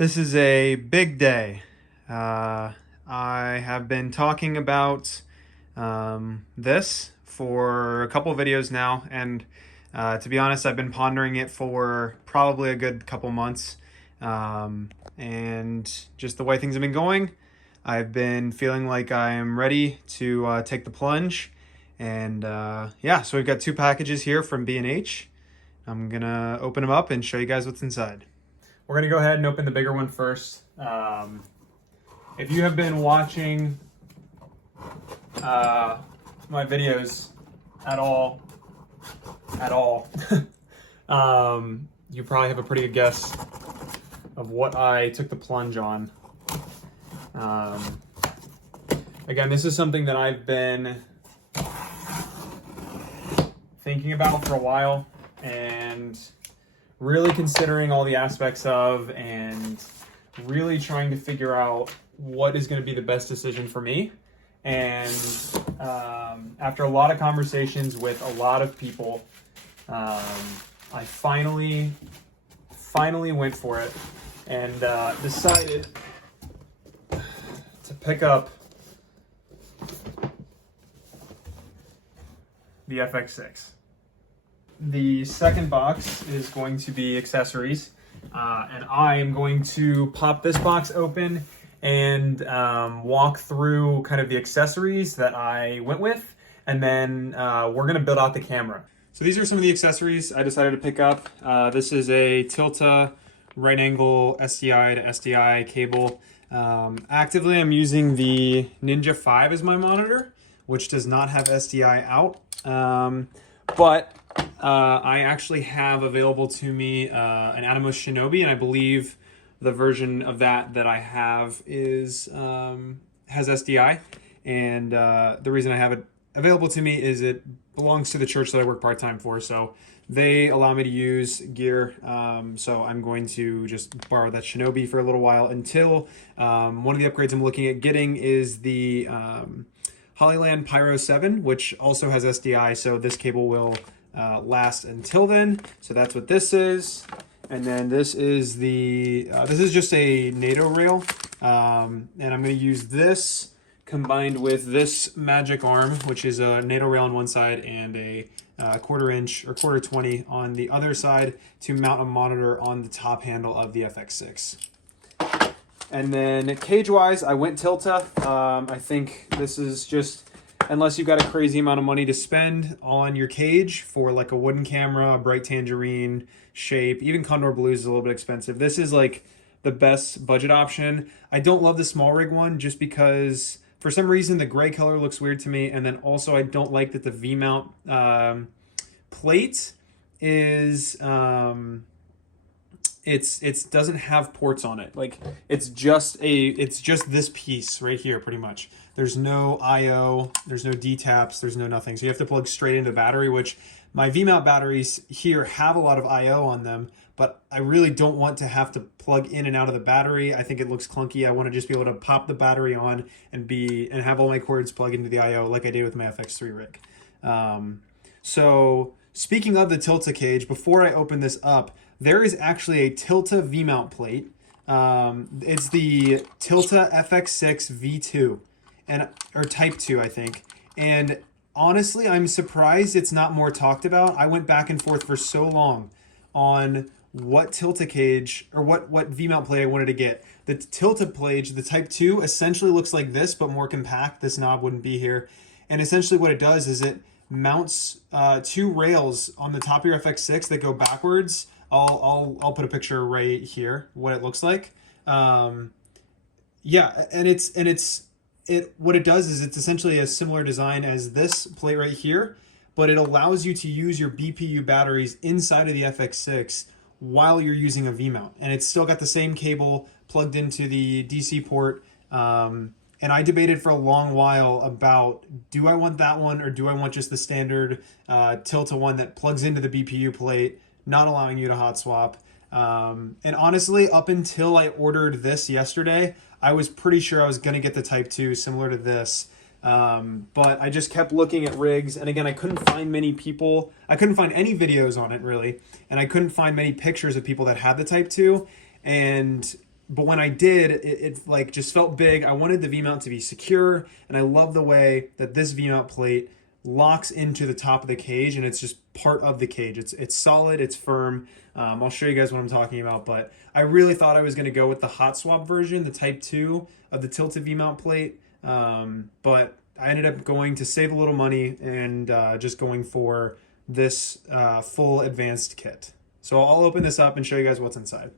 This is a big day. I have been talking about this for a couple videos now, and to be honest, I've been pondering it for probably a good couple months. And just the way things have been going, I've been feeling like I am ready to take the plunge. And yeah, so we've got two packages here from B&H. I'm gonna open them up and show you guys what's inside. We're going to go ahead and open the bigger one first. If you have been watching my videos at all, you probably have a pretty good guess of what I took the plunge on. Again, this is something that I've been thinking about for a while and really considering all the aspects of, and really trying to figure out what is going to be the best decision for me. And after a lot of conversations with a lot of people, I finally went for it and decided to pick up the FX6. The second box is going to be accessories, and I am going to pop this box open and walk through kind of the accessories that I went with, and then we're going to build out the camera. So these are some of the accessories I decided to pick up. This is a Tilta right angle SDI to SDI cable. Actively I'm using the Ninja 5 as my monitor, which does not have SDI out, but I actually have available to me an Atomos Shinobi, and I believe the version of that I have is has SDI. And the reason I have it available to me is it belongs to the church that I work part-time for, so they allow me to use gear. So I'm going to just borrow that Shinobi for a little while until one of the upgrades I'm looking at getting is the Hollyland Pyro 7, which also has SDI, so this cable will last until then. So that's what this is. And then this is the this is just a NATO rail, and I'm going to use this combined with this magic arm, which is a NATO rail on one side and a quarter inch or quarter 20 on the other side to mount a monitor on the top handle of the FX6. And then cage-wise, I went Tilta. I think this is just, unless you've got a crazy amount of money to spend on your cage for like a wooden camera, a bright tangerine shape, even Condor Blue is a little bit expensive. This is like the best budget option. I don't love the small rig one just because for some reason the gray color looks weird to me. And then also I don't like that the V-mount plate is... It doesn't have ports on it. Like it's just this piece right here pretty much. There's no IO, there's no D-taps, there's no nothing. So you have to plug straight into the battery, which my V-mount batteries here have a lot of IO on them, but I really don't want to have to plug in and out of the battery. I think it looks clunky. I want to just be able to pop the battery on and have all my cords plug into the IO like I did with my FX3 rig. So speaking of the Tilta cage, before I open this up, there is actually a Tilta V-mount plate. It's the Tilta FX6 V2, or Type 2, I think. And honestly, I'm surprised it's not more talked about. I went back and forth for so long on what Tilta cage, or what V-mount plate I wanted to get. The Tilta plate, the Type 2, essentially looks like this, but more compact. This knob wouldn't be here. And essentially what it does is it mounts two rails on the top of your FX6 that go backwards. I'll put a picture right here what it looks like. Yeah, and what it does is it's essentially a similar design as this plate right here, but it allows you to use your BPU batteries inside of the FX6 while you're using a V-mount, and it's still got the same cable plugged into the DC port. And I debated for a long while about, do I want that one or do I want just the standard Tilta one that plugs into the BPU plate, not allowing you to hot swap. And honestly, up until I ordered this yesterday, I was pretty sure I was going to get the Type 2 similar to this. But I just kept looking at rigs, and again, I couldn't find many people. I couldn't find any videos on it really, and I couldn't find many pictures of people that had the Type 2. And but when I did, it like just felt big. I wanted the V-mount to be secure, and I love the way that this V-mount plate locks into the top of the cage, and it's just part of the cage. It's solid, it's firm. I'll show you guys what I'm talking about, but I really thought I was going to go with the hot swap version, the Type 2 of the tilted V-mount plate, but I ended up going to save a little money and just going for this full advanced kit. So I'll open this up and show you guys what's inside.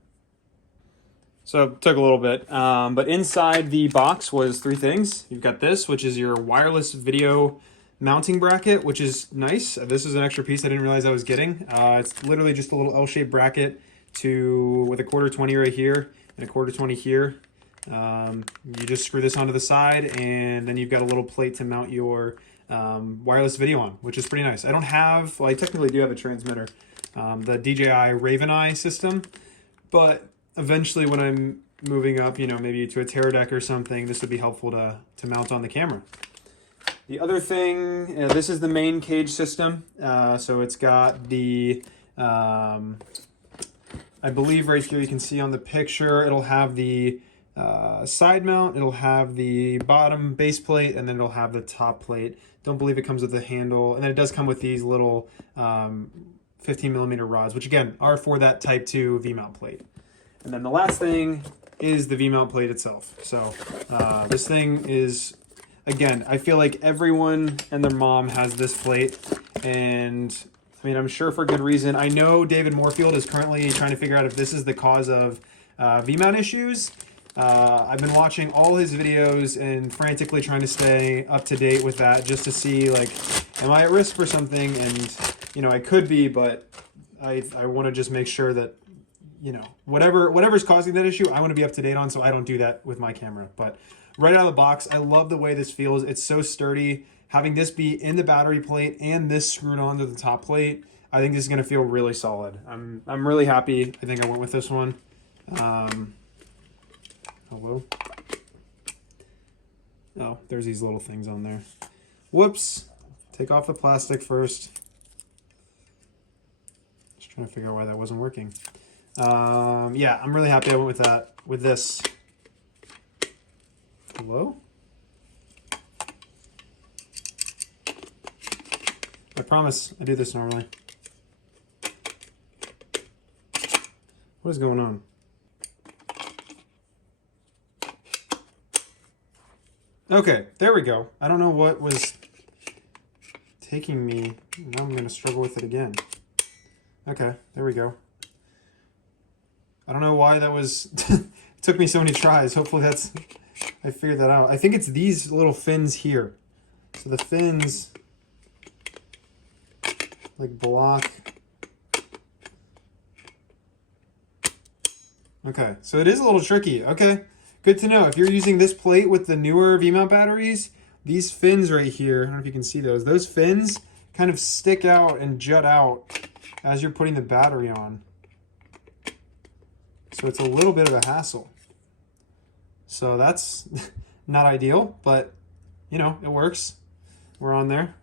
So it took a little bit, but inside the box was three things. You've got this, which is your wireless video mounting bracket, which is nice. This is an extra piece I didn't realize I was getting. It's literally just a little L-shaped bracket with a 1/4-20 right here and a 1/4-20 here. You just screw this onto the side, and then you've got a little plate to mount your wireless video on, which is pretty nice. I don't have, well, I technically do have a transmitter, the DJI Raven Eye system, but eventually when I'm moving up, you know, maybe to a Terra deck or something, this would be helpful to mount on the camera. The other thing, this is the main cage system. So it's got the, I believe right here you can see on the picture, it'll have the side mount, it'll have the bottom base plate, and then it'll have the top plate. Don't believe it comes with the handle. And then it does come with these little 15mm rods, which again are for that Type 2 V-mount plate. And then the last thing is the V-mount plate itself. So this thing is, again, I feel like everyone and their mom has this plate, and I mean, I'm sure for good reason. I know David Moorfield is currently trying to figure out if this is the cause of V-mount issues. I've been watching all his videos and frantically trying to stay up to date with that, just to see, like, am I at risk for something? And, you know, I could be, but I want to just make sure that, you know, whatever's causing that issue, I want to be up to date on, so I don't do that with my camera. But right out of the box, I love the way this feels. It's so sturdy. Having this be in the battery plate and this screwed onto the top plate, I think this is going to feel really solid. I'm really happy. I think I went with this one. Hello? Oh, there's these little things on there. Whoops. Take off the plastic first. Just trying to figure out why that wasn't working. Yeah, I'm really happy I went with that. With this. Hello? I promise I do this normally. What is going on? Okay, there we go. I don't know what was taking me. Now I'm going to struggle with it again. Okay, there we go. I don't know why that was... It took me so many tries. Hopefully that's... I figured that out. I think it's these little fins here. So the fins like block. Okay, so it is a little tricky. Okay, good to know. If you're using this plate with the newer V-mount batteries, these fins right here, I don't know if you can see those fins kind of stick out and jut out as you're putting the battery on. So it's a little bit of a hassle. So that's not ideal, but you know, it works. We're on there.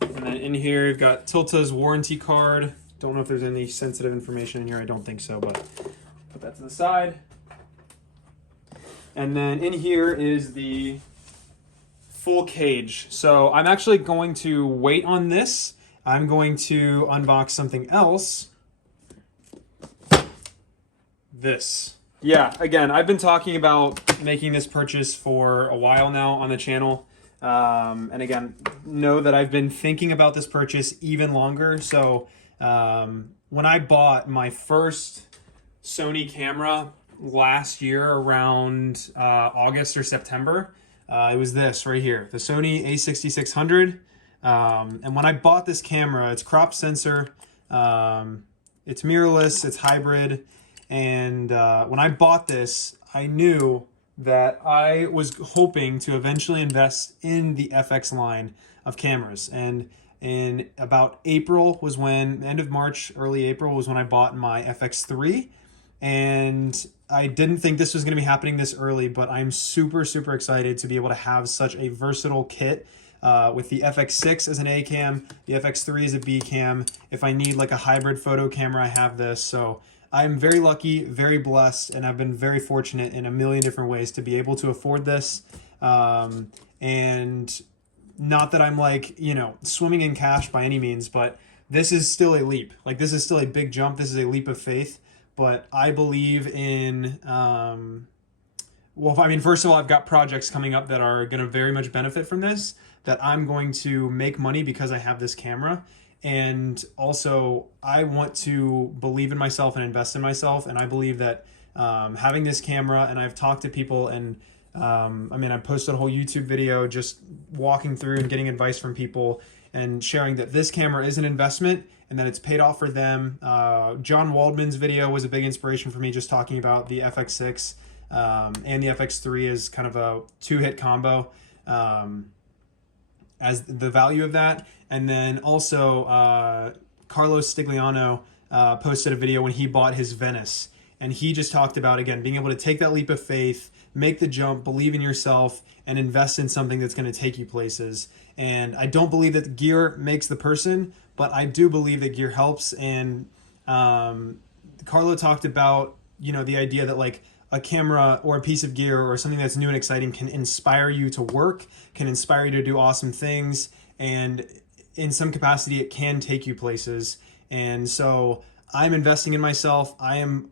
And then in here, you've got Tilta's warranty card. Don't know if there's any sensitive information in here. I don't think so, but put that to the side. And then in here is the full cage. So I'm actually going to wait on this. I'm going to unbox something else. This. Yeah, again, I've been talking about making this purchase for a while now on the channel. And again, know that I've been thinking about this purchase even longer. So when I bought my first Sony camera last year around August or September, it was this right here, the Sony a6600. And when I bought this camera, it's crop sensor, it's mirrorless, it's hybrid. And when I bought this, I knew that I was hoping to eventually invest in the FX line of cameras. And in about April was when, end of March, early April was when I bought my FX3. And I didn't think this was going to be happening this early, but I'm super, super excited to be able to have such a versatile kit with the FX6 as an A cam, the FX3 as a B cam. If I need like a hybrid photo camera, I have this. So I'm very lucky, very blessed, and I've been very fortunate in a million different ways to be able to afford this. And not that I'm like, swimming in cash by any means, but this is still a leap. Like, this is still a big jump. This is a leap of faith. But I believe in, first of all, I've got projects coming up that are going to very much benefit from this, that I'm going to make money because I have this camera. And also, I want to believe in myself and invest in myself. And I believe that having this camera, and I've talked to people, and I posted a whole YouTube video just walking through and getting advice from people and sharing that this camera is an investment and that it's paid off for them. John Waldman's video was a big inspiration for me, just talking about the FX6 and the FX3 as kind of a two-hit combo as the value of that. And then also Carlos Stigliano posted a video when he bought his Venice. And he just talked about, again, being able to take that leap of faith, make the jump, believe in yourself, and invest in something that's going to take you places. And I don't believe that gear makes the person, but I do believe that gear helps. And Carlo talked about, the idea that like a camera or a piece of gear or something that's new and exciting can inspire you to work, can inspire you to do awesome things. And in some capacity, it can take you places. And so I'm investing in myself. I'm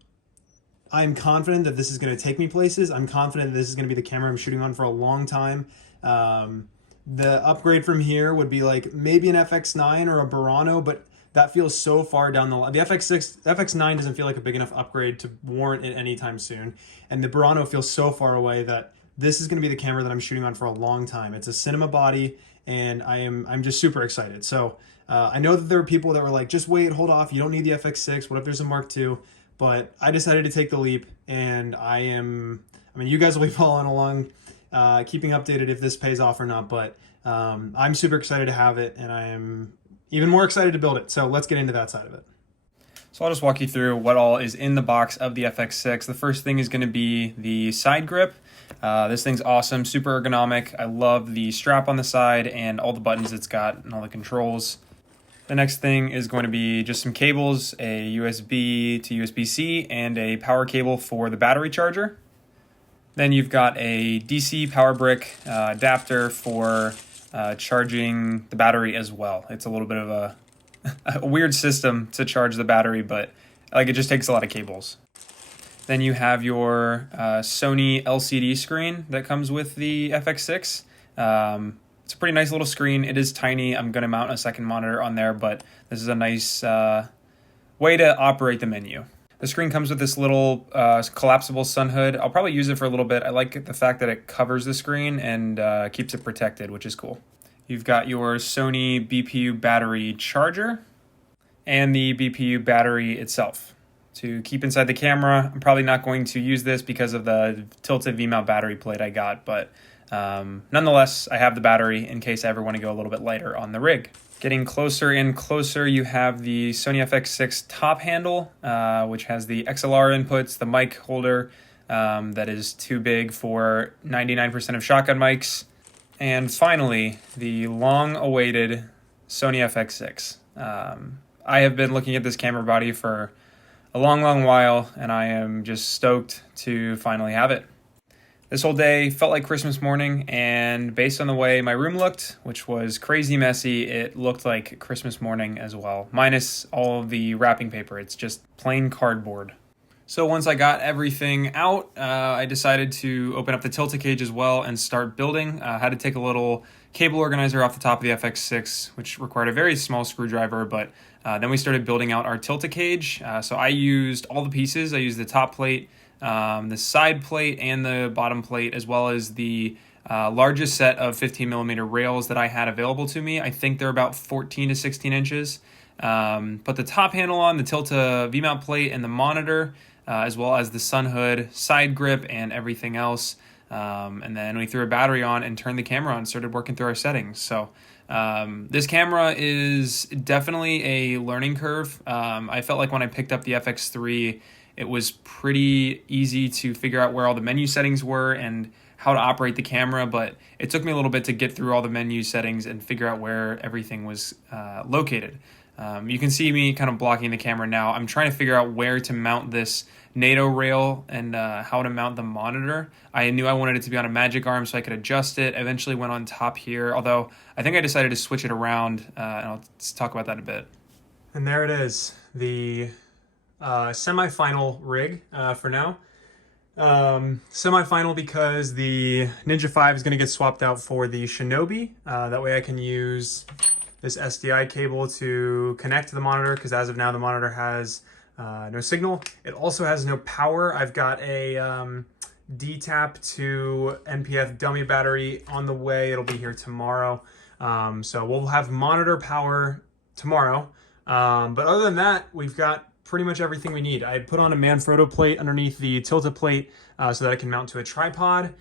confident that this is going to take me places. I'm confident that this is going to be the camera I'm shooting on for a long time. The upgrade from here would be like maybe an FX9 or a Burano, but that feels so far down the line. The FX9 doesn't feel like a big enough upgrade to warrant it anytime soon. And the Burano feels so far away that this is going to be the camera that I'm shooting on for a long time. It's a cinema body, and I'm just super excited. So I know that there were people that were like, just wait, hold off. You don't need the FX6. What if there's a Mark II? But I decided to take the leap, and you guys will be following along, keeping updated if this pays off or not, but I'm super excited to have it, and I am even more excited to build it. So let's get into that side of it. So I'll just walk you through what all is in the box of the FX6. The first thing is going to be the side grip. This thing's awesome, super ergonomic. I love the strap on the side and all the buttons it's got and all the controls. The next thing is going to be just some cables, a USB to USB-C, and a power cable for the battery charger. Then you've got a DC power brick adapter for charging the battery as well. It's a little bit of a weird system to charge the battery, but it just takes a lot of cables. Then you have your Sony LCD screen that comes with the FX6. It's a pretty nice little screen. It is tiny. I'm going to mount a second monitor on there, but this is a nice way to operate the menu. The screen comes with this little collapsible sun hood. I'll probably use it for a little bit. I like the fact that it covers the screen and keeps it protected, which is cool. You've got your Sony BPU battery charger and the BPU battery itself. To keep inside the camera, I'm probably not going to use this because of the tilted V-mount battery plate I got, but nonetheless, I have the battery in case I ever want to go a little bit lighter on the rig. Getting closer and closer, you have the Sony FX6 top handle, which has the XLR inputs, the mic holder that is too big for 99% of shotgun mics, and finally, the long-awaited Sony FX6. I have been looking at this camera body for a long, long while, and I am just stoked to finally have it. This whole day felt like Christmas morning, and based on the way my room looked, which was crazy messy, it looked like Christmas morning as well, minus all of the wrapping paper. It's just plain cardboard. So once I got everything out, I decided to open up the Tilta cage as well and start building. I had to take a little cable organizer off the top of the FX6, which required a very small screwdriver, but then we started building out our Tilta cage. So I used all the pieces. I used the top plate, the side plate, and the bottom plate, as well as the largest set of 15 millimeter rails that I had available to me. I think they're about 14 to 16 inches. Put the top handle on, the Tilta V-mount plate, and the monitor, as well as the sun hood, side grip, and everything else. And then we threw a battery on and turned the camera on and started working through our settings. So this camera is definitely a learning curve. I felt like when I picked up the FX3, it was pretty easy to figure out where all the menu settings were and how to operate the camera, but it took me a little bit to get through all the menu settings and figure out where everything was located. You can see me kind of blocking the camera now. I'm trying to figure out where to mount this NATO rail and how to mount the monitor. I knew I wanted it to be on a magic arm so I could adjust it. I eventually went on top here, although I think I decided to switch it around, and I'll talk about that in a bit. And there it is, the semi-final rig for now. Semi-final because the Ninja 5 is going to get swapped out for the Shinobi. That way I can use this SDI cable to connect to the monitor, because as of now the monitor has no signal. It also has no power. I've got a D-tap to NPF dummy battery on the way. It'll be here tomorrow. So we'll have monitor power tomorrow. But other than that, we've got pretty much everything we need. I put on a Manfrotto plate underneath the tilted plate so that I can mount to a tripod.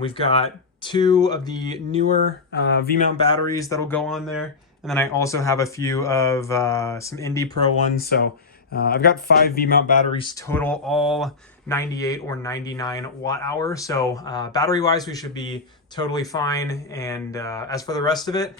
We've got 2 of the newer V-mount batteries that'll go on there. And then I also have a few of some Indie Pro ones. So I've got 5 V-mount batteries total, all 98 or 99 watt hours. So battery wise, we should be totally fine. And as for the rest of it,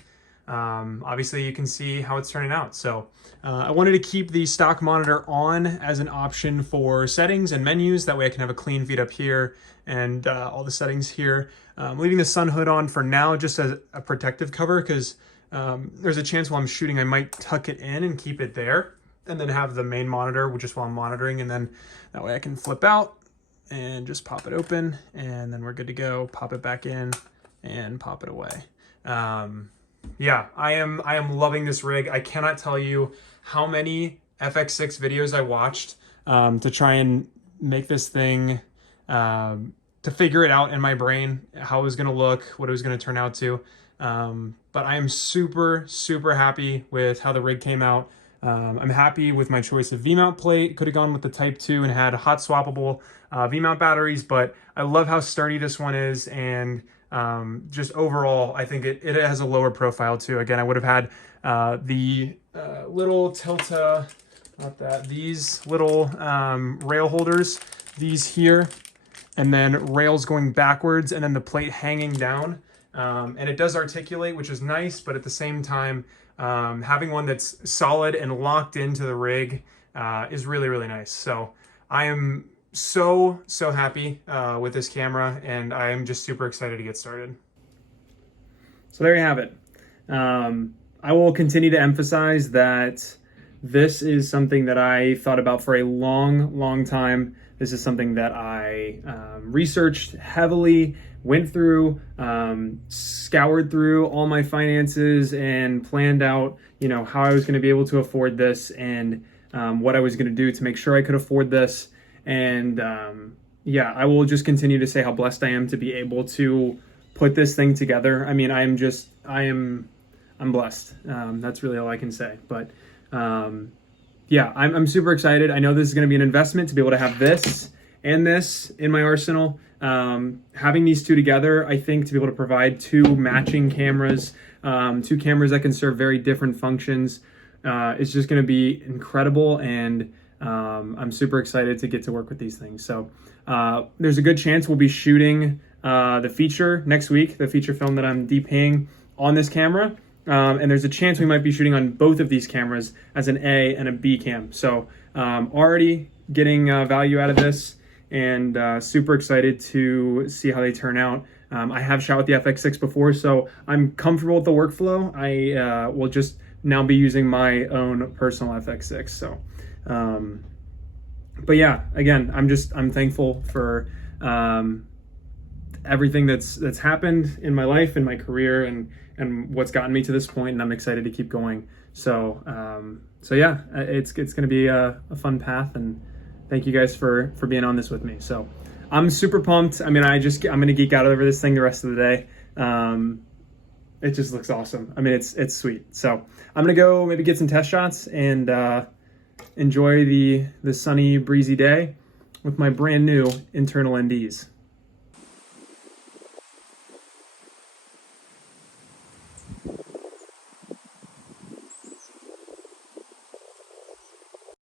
obviously you can see how it's turning out. So I wanted to keep the stock monitor on as an option for settings and menus. That way I can have a clean feed up here and all the settings here. Leaving the sun hood on for now just as a protective cover, because there's a chance while I'm shooting I might tuck it in and keep it there, and then have the main monitor just while I'm monitoring, and then that way I can flip out and just pop it open, and then we're good to go. Pop it back in and pop it away. Yeah, I am loving this rig. I cannot tell you how many FX6 videos I watched to try and make this thing, to figure it out in my brain, how it was going to look, what it was going to turn out to. But I am super, super happy with how the rig came out. I'm happy with my choice of V-mount plate. Could have gone with the Type 2 and had hot swappable V-mount batteries, but I love how sturdy this one is, and just overall, I think it has a lower profile too. Again, I would have had the little Tilta, these little rail holders, these here, and then rails going backwards, and then the plate hanging down. And it does articulate, which is nice, but at the same time, having one that's solid and locked into the rig is really, really nice. So I am so happy with this camera, and I am just super excited to get started. So there you have it. I will continue to emphasize that this is something that I thought about for a long time. This is something that I researched heavily, went through, scoured through all my finances and planned out, how I was going to be able to afford this, and what I was going to do to make sure I could afford this. And yeah, I will just continue to say how blessed I am to be able to put this thing together. I mean, I'm blessed. That's really all I can say. But yeah, I'm super excited. I know this is going to be an investment to be able to have this and this in my arsenal. Having these two together, I think, to be able to provide 2 matching cameras, 2 cameras that can serve very different functions, is just going to be incredible. And I'm super excited to get to work with these things. So there's a good chance we'll be shooting the feature next week, the feature film that I'm DPing on this camera. And there's a chance we might be shooting on both of these cameras as an A and a B cam. So already getting value out of this, and super excited to see how they turn out. I have shot with the FX6 before, so I'm comfortable with the workflow. I will just now be using my own personal FX6. So, but yeah, again, I'm thankful for everything that's happened in my life, in my career, and what's gotten me to this point, and I'm excited to keep going. So yeah, it's going to be a fun path, and thank you guys for being on this with me. So I'm super pumped. I mean, I'm going to geek out over this thing the rest of the day. It just looks awesome. I mean, it's sweet. So I'm going to go maybe get some test shots and enjoy the sunny, breezy day with my brand new internal NDs.